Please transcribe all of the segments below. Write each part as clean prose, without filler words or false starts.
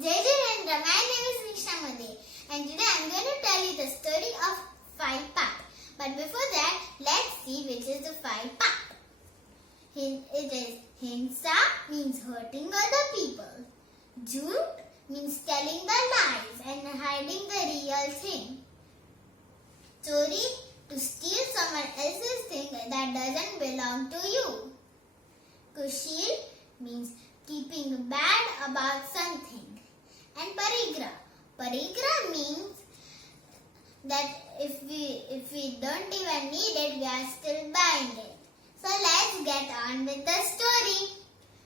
Jai Jirendra, my name is Nisha Mode and today I am going to tell you the story of Five Pap. But before that, let's see which is the Five Pap. It is Hinsa means hurting other people. Jhoot means telling the lies and hiding the real thing. Chori to steal someone else's thing that doesn't belong to you. Kushil means keeping bad about something. And Parigra means that if we don't even need it, we are still buying it. So let's get on with the story.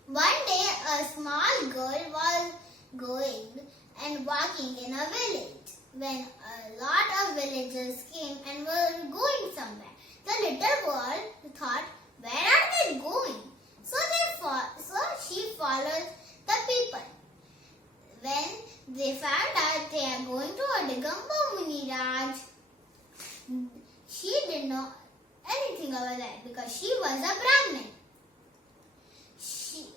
One day a small girl was going and walking in a village when a lot of villagers came and were going somewhere. The little girl thought, where are they going? So she followed the people. When they found out they are going to a Digamba Muniraj, she didn't know anything about that because she was a Brahmin.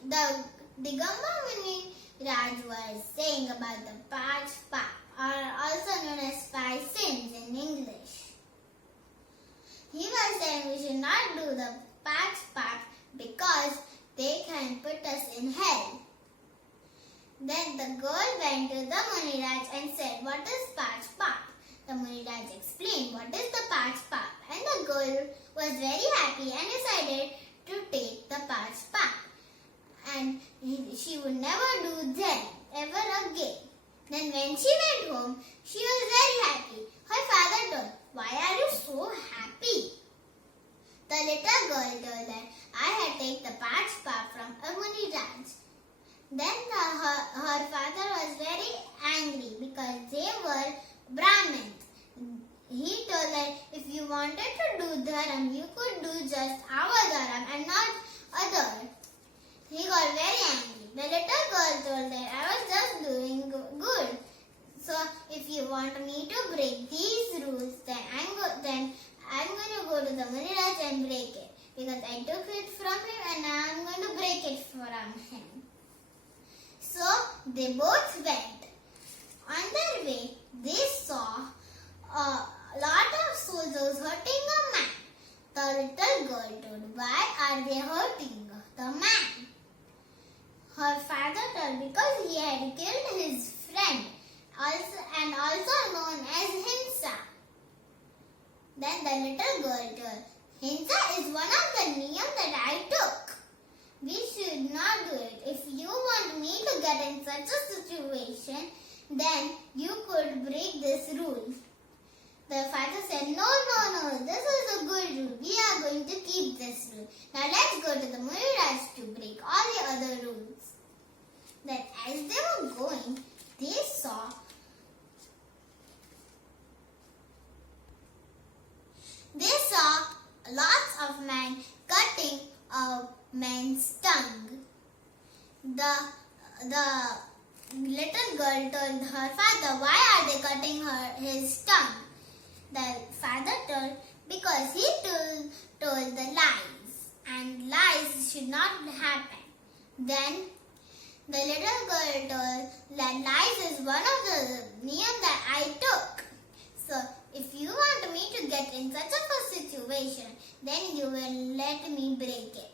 The Digamba Muniraj was saying about the Panch Pap, or also known as five sins in English. He was saying we should not do the Panch Pap because they can put us in hell. Then the girl went to the Muniraj and said, what is Panch Pap? The Muniraj explained what is the Panch Pap, and the girl was very happy and decided to take the Panch Pap. And she would never do that ever again. Then when she went home, she was very happy. Her father told, why are you so happy? The little girl told that I had taken the Panch Pap from a Muniraj. Then her father was very angry because they were Brahmins. He told that if you wanted to do dharam, you could do just our dharam and not other. He got very angry. The little girl told that I was just doing good. So if you want me to break these rules, then I'm going to go to the Muniraj and break it. Because I took it from him and now I'm going to break it from him. So they both went. On their way, they saw a lot of soldiers hurting a man. The little girl told, why are they hurting the man? Her father told, because he had killed his friend, also known as Hinsa. Then the little girl told, Hinsa is one of the niyam that I took. We should not do it. If you want me to get in such a situation, then you could break this rule. The father said, no, this is a good rule. We are going to keep this rule. Now let's go to the Muniraj to break all the other rules. Then as they were going, they saw lots of men cutting a man's tongue. The little girl told her father, why are they cutting his tongue? The father told, because he told the lies, and lies should not happen. Then the little girl told that lies is one of the niyam that I took. So if you want me to get in such a situation, then you will let me break it.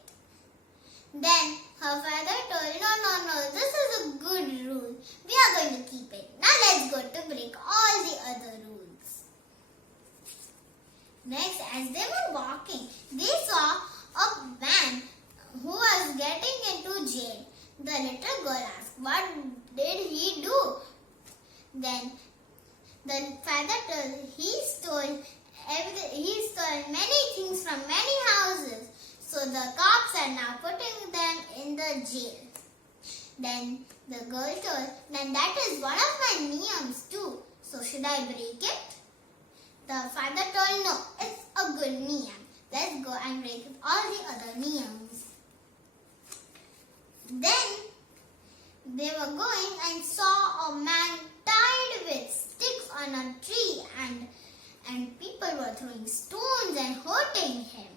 Then her father told, no, this is a good rule. We are going to keep it. Now let's go to break all the other rules. Next, as they were walking, they saw a man who was getting into jail. The little girl asked, what did he do? Then the father told, he stole many things from many houses. So the cops are now putting them in the jail. Then the girl told, then that is one of my niyams too. So should I break it? The father told, no, it's a good niyam. Let's go and break all the other niyams. Then they were going and saw a man tied with sticks on a tree and people were throwing stones and hurting him.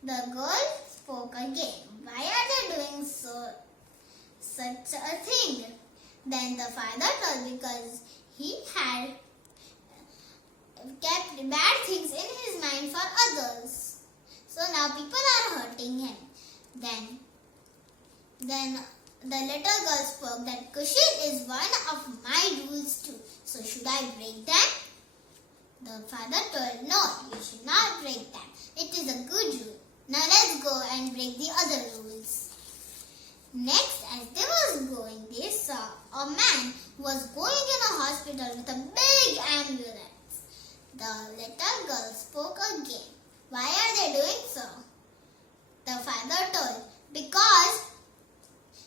The girl spoke again. Why are they doing such a thing? Then the father told because he had kept bad things in his mind for others. So now people are hurting him. Then the little girl spoke that cushion is one of my rules too. So should I break them? The father told, no, you should not break them. It is a good rule. Now let's go and break the other rules. Next, as they was going, they saw a man who was going in a hospital with a big ambulance. The little girl spoke again. Why are they doing so? The father told, because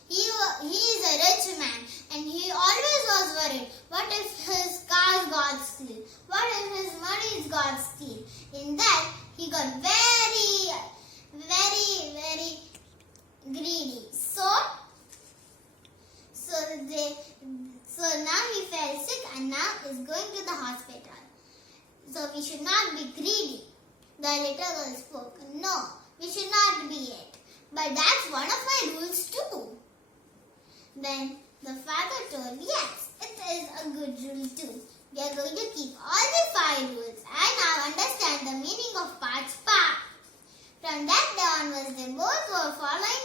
he is a rich man and he always was worried. What if his cars got stolen? What if his money got stolen? In that, he got very, very, very greedy. So now he fell sick and now is going to the hospital. So we should not be greedy. The little girl spoke, no, we should not be it. But that's one of my rules too. Then the father told, yes, it is a good rule too. We are going to keep all the 5 rules. I now understand the meaning of Pach Pa. From that day onwards, they both were following